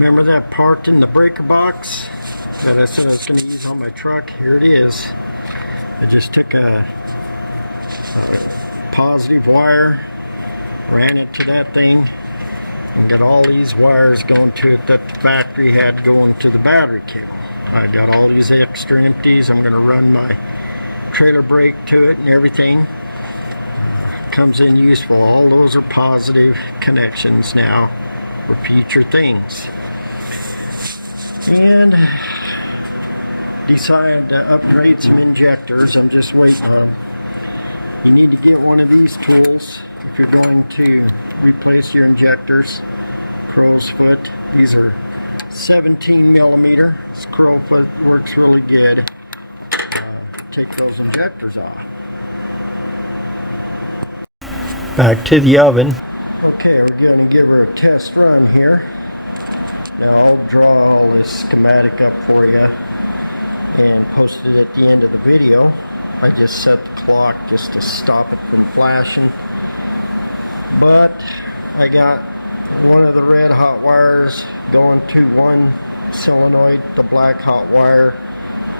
Remember that part in the breaker box that I said I was going to use on my truck? Here it is. I just took a positive wire, ran it to that thing, and got all these wires going to it that the factory had going to the battery cable. I got all these extra empties. I'm going to run my trailer brake to it and everything. Comes in useful. All those are positive connections now for future things. And decided to upgrade some injectors. I'm just waiting on them. You need to get one of these tools if you're going to replace your injectors. Crow's foot. These are 17 millimeter. This crow foot works really good. Take those injectors off. Back to the oven. Okay, we're going to give her a test run here. Now I'll draw all this schematic up for you and post it at the end of the video. I just set the clock just to stop it from flashing. But I got one of the red hot wires going to one solenoid, the black hot wire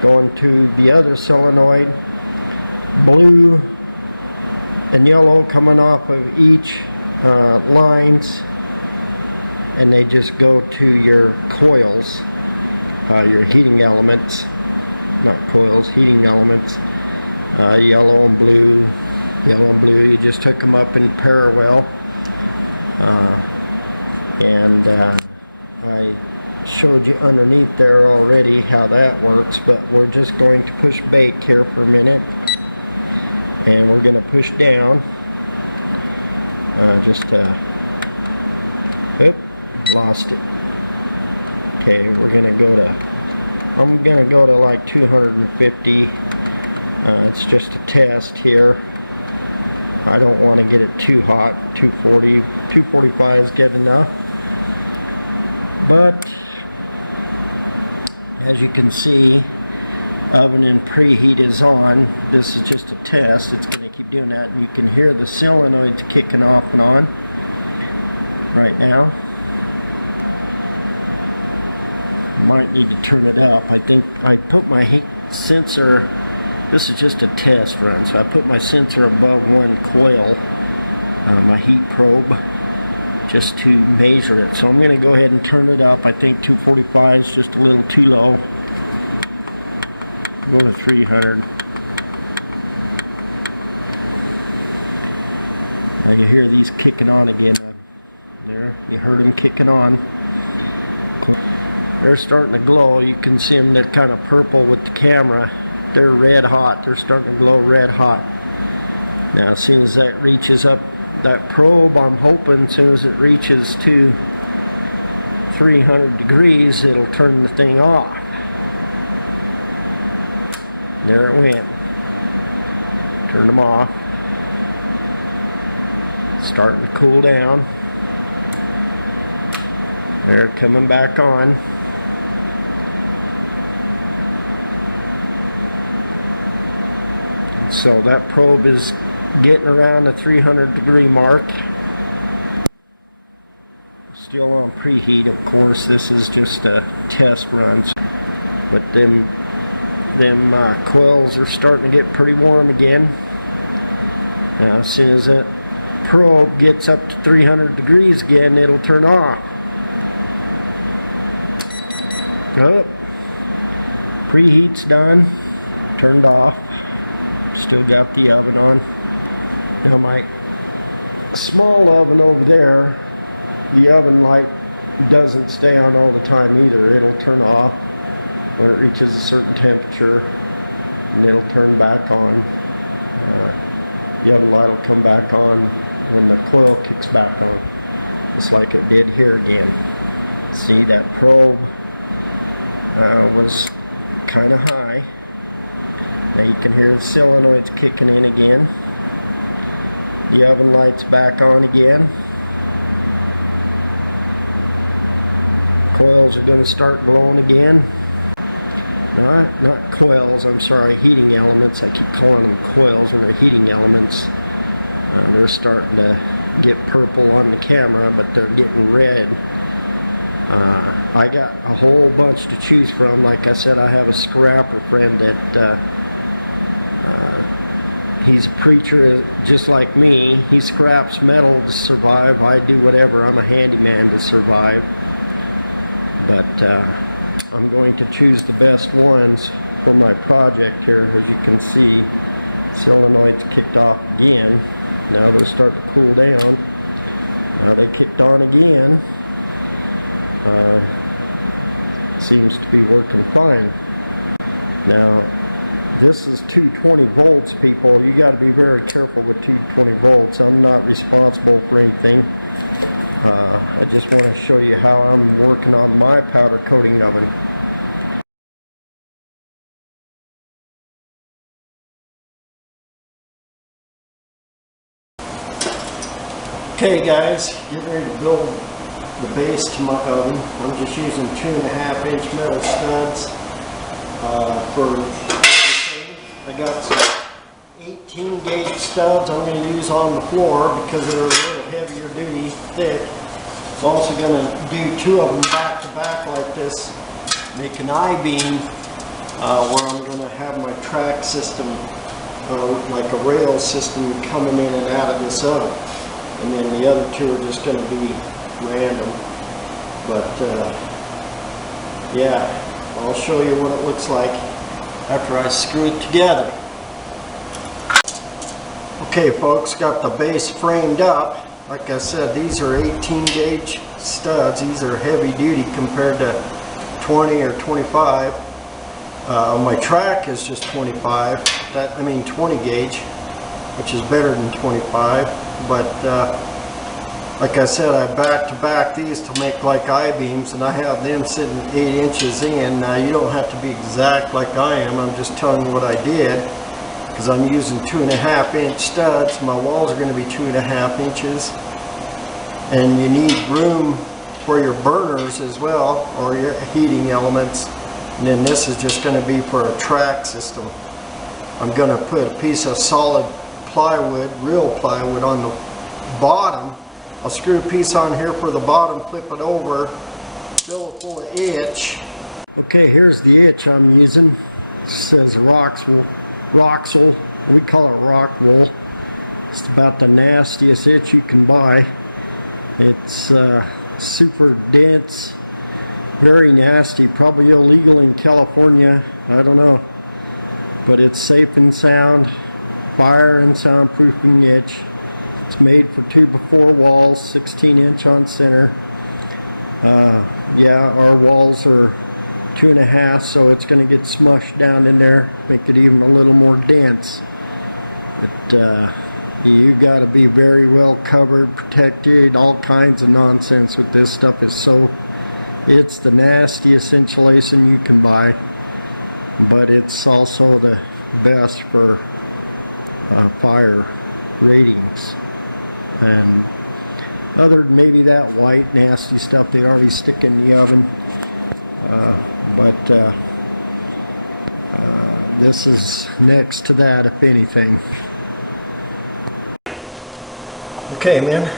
going to the other solenoid, blue and yellow coming off of each lines, and they just go to your coils, your heating elements, not coils, heating elements. Yellow and blue, you just hook them up in parallel. I showed you underneath there already how that works, but we're just going to push bake here for a minute, and we're going to push down oop, lost it. Okay, we're going to go to, I'm going to go to like 250. It's just a test here. I don't want to get it too hot. 240, 245 is good enough. But as you can see, oven and preheat is on. This is just a test. It's going to keep doing that, and you can hear the solenoids kicking off and on right now. Might need to turn it up. I think I put my heat sensor, this is just a test run, so I put my sensor above one coil, my heat probe, just to measure it. So I'm going to go ahead and turn it up. I think 245 is just a little too low. Go to 300. Now you hear these kicking on again. There, you heard them kicking on. They're starting to glow. You can see them, they're kind of purple with the camera. They're red hot. They're starting to glow red hot. Now as soon as that reaches up, that probe, I'm hoping as soon as it reaches to 300 degrees, it'll turn the thing off. There it went. Turned them off. Starting to cool down. They're coming back on. And so that probe is getting around the 300 degree mark. Still on preheat, of course. This is just a test run, but them coils are starting to get pretty warm again. Now as soon as that probe gets up to 300 degrees again, it'll turn off. Oh, preheat's done, turned off. Still got the oven on. Now my small oven over there, the oven light doesn't stay on all the time either. It'll turn off when it reaches a certain temperature, and it'll turn back on. The oven light will come back on when the coil kicks back on, just like it did here again. See, that probe was kind of high. Now you can hear the solenoids kicking in again. The oven light's back on again. Coils are going to start glowing again. Not coils, I'm sorry, heating elements. I keep calling them coils when they're heating elements. They're starting to get purple on the camera, but they're getting red I got a whole bunch to choose from. Like I said, I have a scrapper friend that he's a preacher just like me. He scraps metal to survive. I do whatever. I'm a handyman to survive. But I'm going to choose the best ones for my project here. As you can see, solenoid's kicked off again. Now they're starting to cool down. Now they kicked on again. Seems to be working fine. Now this is 220 volts, people. You got to be very careful with 220 volts. I'm not responsible for anything. I just want to show you how I'm working on my powder coating oven. Okay guys, get ready to build the base to my oven. I'm just using 2.5 inch metal studs for everything. I got some 18 gauge studs I'm going to use on the floor because they're a little heavier duty, thick. I'm also going to do 2 of them back to back like this, make an I-beam where I'm going to have my track system, like a rail system coming in and out of this oven. And then the other 2 are just going to be random. But yeah, I'll show you what it looks like after I screw it together. Okay folks, got the base framed up. Like I said, these are 18 gauge studs. These are heavy duty compared to 20 or 25. My track is just 25. 20 gauge, which is better than 25. But like I said, I back to back these to make like I-beams, and I have them sitting 8 inches in. Now you don't have to be exact like I am. I'm just telling you what I did, because I'm using 2.5 inch studs. My walls are going to be 2.5 inches, and you need room for your burners as well, or your heating elements. And then this is just going to be for a track system. I'm going to put a piece of solid plywood, real plywood, on the bottom. I'll screw a piece on here for the bottom, flip it over, fill it full of itch. Okay, here's the itch I'm using. It says Roxwool. We call it rock wool. It's about the nastiest itch you can buy. It's super dense, very nasty, probably illegal in California, I don't know, but it's safe and sound, fire and soundproofing itch. It's made for 2x4 walls, 16 inch on center. Yeah, our walls are 2.5, so it's going to get smushed down in there, make it even a little more dense. But you got to be very well covered, protected, all kinds of nonsense with this stuff. It's the nastiest insulation you can buy, but it's also the best for fire ratings. And other than maybe that white nasty stuff they already stick in the oven, this is next to that, if anything. Okay, men,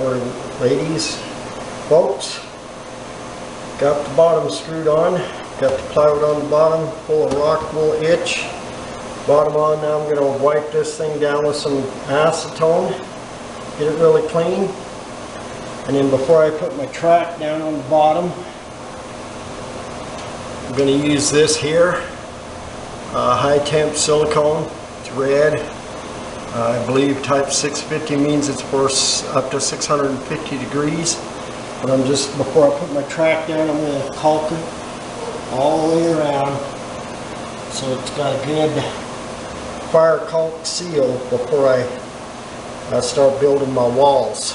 or ladies, folks, got the bottom screwed on, got the plywood on the bottom, full of rock wool itch. Bottom on. Now I'm going to wipe this thing down with some acetone, get it really clean, and then before I put my track down on the bottom, I'm going to use this here, high temp silicone. It's red. I believe type 650 means it's for up to 650 degrees. But I'm just, before I put my track down, I'm going to caulk it all the way around so it's got a good fire caulk seal before I start building my walls.